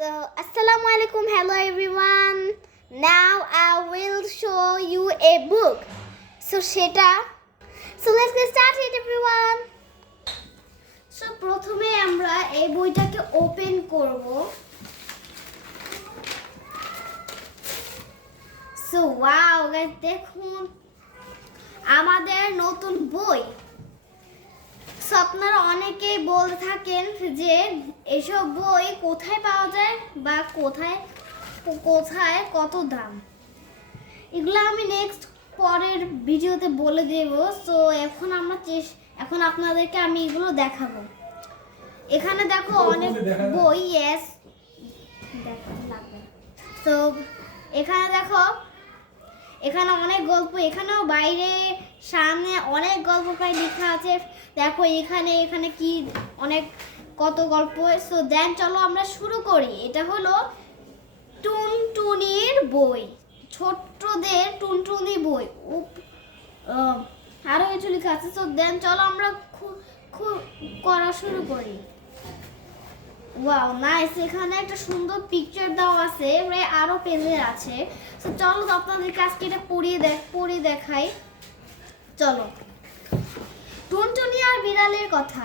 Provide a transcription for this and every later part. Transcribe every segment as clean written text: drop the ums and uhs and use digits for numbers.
So, Assalamu alaikum, hello everyone. Now I will show you a book. So let's get started everyone. So প্রথমে আমরা এই বইটাকে open করব. So wow guys, দেখুন আমাদের নতুন বই. আপনারা অনেকেই বলতে থাকেন যে এসব বই কোথায় পাওয়া যায় বা কোথায় কত দাম. এগুলো আমি নেক্সট পরের ভিডিওতে বলে দেব. সো এখন আপনাদেরকে আমি এগুলো দেখাবো. এখানে দেখো অনেক বই. ইয়েস, তো এখানে দেখো এখানে অনেক গল্প. এখানেও বাইরে সামনে অনেক গল্প প্রায় লেখা আছে. দেখো এখানে কি অনেক কত গল্প. সো দেন চলো আমরা শুরু করি. এটা হলো টুনটুনির বই, ছোট্টদের টুনটুনি বই. আরো কিছু লেখা আছে. সো দেন চলো আমরা করা শুরু করি. ওয়াও নাইস, এখানে একটা সুন্দর পিকচার দেওয়া আছে, আরো পেজে আছে. তো চলো আপনাদেরকে আজকে এটা পড়িয়ে দেখাই. চলো. টুনটুনি আর বিড়ালের কথা.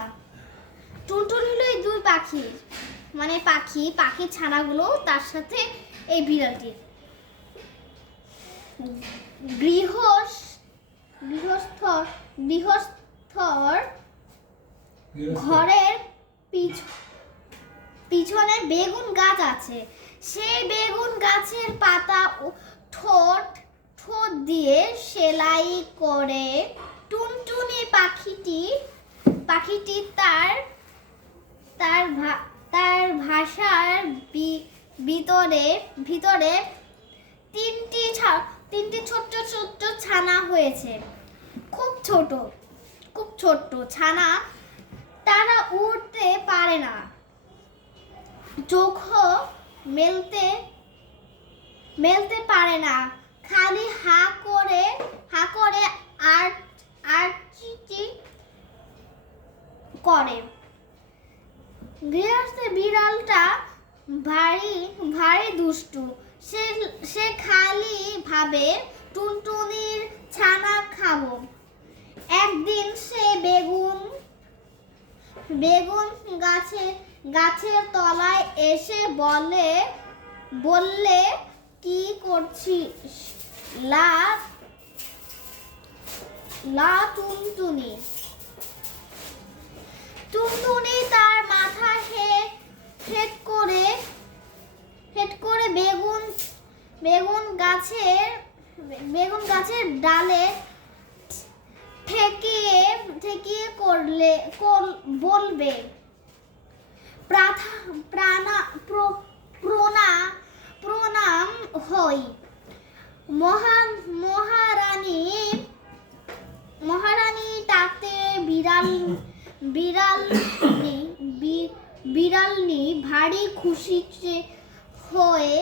টুনটুনি হলো এই দুই পাখি, মানে পাখির ছানাগুলো, তার সাথে এই বিড়ালটি. গৃহস্থর ঘরের পিছনে বেগুন গাছ আছে. সেই বেগুন গাছের পাতা ও ঠোঁট দিয়ে সেলাই করে টুনটুনি পাখিটি তার ভাষার ভিতরে তিনটি ছোট্ট ছানা হয়েছে. খুব ছোট্ট ছানা. তারা উড়তে পারে না, চোখও মেলতে পারে না, খালি হা করে আরচিচি করে. গৃহস্থের বিড়ালটা ভারী দুষ্টু. সে খালি ভাবে টুনটুনির ছানা খাবো. একদিন সে বেগুন গাছের তলায় এসে বললে কি করছিস লা টুনটুনি. টুনটুনি তার মাথা হেট করে বেগুন গাছের ডালে ঠেকিয়ে বলবে প্রণাম হই মহারানী. তাতে বিড়ালনি ভারী খুশি হয়ে